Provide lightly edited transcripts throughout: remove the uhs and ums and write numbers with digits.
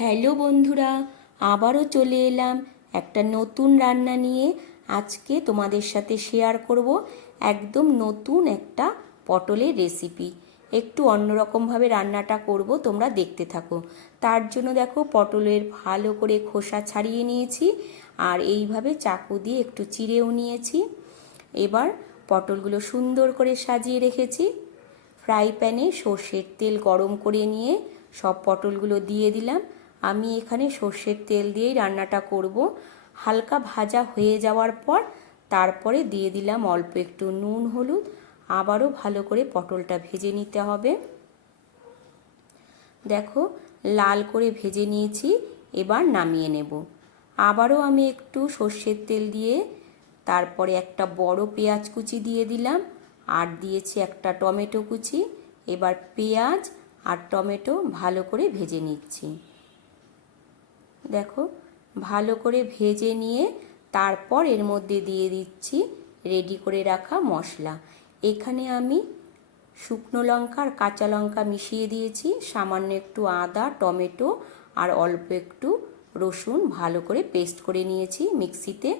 Hello বন্ধুরা, আবারও চলে এলাম একটা নতুন রান্না নিয়ে। আজকে তোমাদের সাথে শেয়ার করব একদম নতুন একটা পটলের রেসিপি। একটু অন্যরকমভাবে রান্নাটা করব, তোমরা দেখতে থাকো। তার জন্য দেখো, পটলের ভালো করে খোসা ছাড়িয়ে নিয়েছি আর এইভাবে চাকু দিয়ে একটু চিড়েও নিয়েছি। এবার পটলগুলো সুন্দর করে সাজিয়ে রেখেছি। ফ্রাই প্যানে সর্ষের তেল গরম করে নিয়ে সব পটলগুলো দিয়ে দিলাম। আমি এখানে সর্ষের তেল দিয়েই রান্নাটা করব। হালকা ভাজা হয়ে যাওয়ার পর তারপরে দিয়ে দিলাম অল্প একটু নুন হলুদ। আবারও ভালো করে পটলটা ভেজে নিতে হবে। দেখো, লাল করে ভেজে নিয়েছি, এবার নামিয়ে নেব। আবারও আমি একটু সর্ষের তেল দিয়ে তারপরে একটা বড় পেঁয়াজ কুচি দিয়ে দিলাম আর দিয়েছি একটা টমেটো কুচি। এবার পেঁয়াজ আর টমেটো ভালো করে ভেজে নিচ্ছি। দেখো, ভালো করে ভেজে নিয়ে তারপর এর মধ্যে দিয়ে দিচ্ছি রেডি করে রাখা মশলা। এখানে আমি শুকনো লঙ্কা আর কাঁচা লঙ্কা মিশিয়ে দিয়েছি, সামান্য একটু আদা, টমেটো আর অল্প একটু রসুন ভালো করে পেস্ট করে নিয়েছি মিক্সিতে।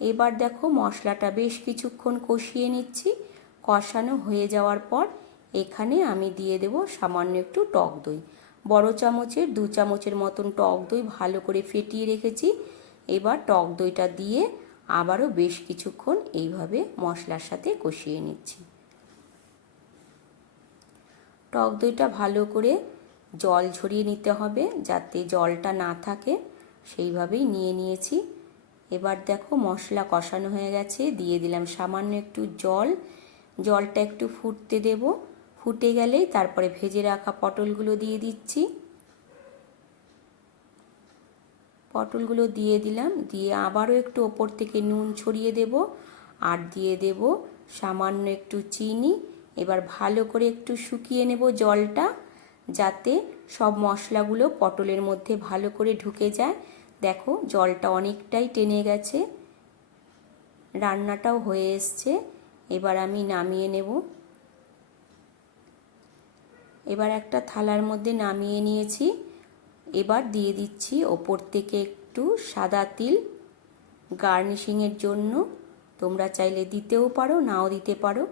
এবার দেখো, মশলাটা বেশ কিছুক্ষণ কষিয়ে নিচ্ছি। কষানো হয়ে যাওয়ার পর এখানে আমি দিয়ে দেব সামান্য একটু টক দই। বড় চামচের 2 চামচের মতন টক দই ভালো করে ফেটিয়ে রেখেছি। এবার টক দইটা দিয়ে আবারও বেশ কিছুক্ষণ এইভাবে মশলার সাথে কষিয়ে নিচ্ছি। টক দইটা ভালো করে জল ঝরিয়ে নিতে হবে, যাতে জলটা না থাকে, সেইভাবেই নিয়ে নিয়েছি। এবার দেখো, মশলা কষানো হয়ে গেছে, দিয়ে দিলাম সামান্য একটু জল। জলটা একটু ফুটতে দেব। ফুটে গেলেই তারপরে ভেজে রাখা পটলগুলো দিয়ে দিচ্ছি। পটলগুলো দিয়ে দিলাম, দিয়ে আবারও একটু ওপর থেকে নুন ছড়িয়ে দেব আর দিয়ে দেব সামান্য একটু চিনি। এবার ভালো করে একটু শুকিয়ে নেব জলটা, যাতে সব মশলাগুলো পটলের মধ্যে ভালো করে ঢুকে যায়। দেখো, জলটা অনেকটাই টেনে গেছে, রান্নাটাও হয়ে এসছে। এবার আমি নামিয়ে নেব। এবার একটা থালার মধ্যে নামিয়ে নিয়েছি। এবার দিয়ে দিচ্ছি ওপর থেকে একটু সাদা তিল গার্নিশিংয়ের জন্য। তোমরা চাইলে দিতেও পারো, নাও দিতে পারো।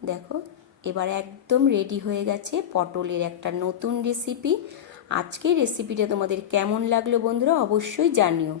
দেখো, এবার একদম রেডি হয়ে গেছে পটলের একটা নতুন রেসিপি। আজকের রেসিপিটা তোমাদের কেমন লাগলো বন্ধুরা, অবশ্যই জানিও।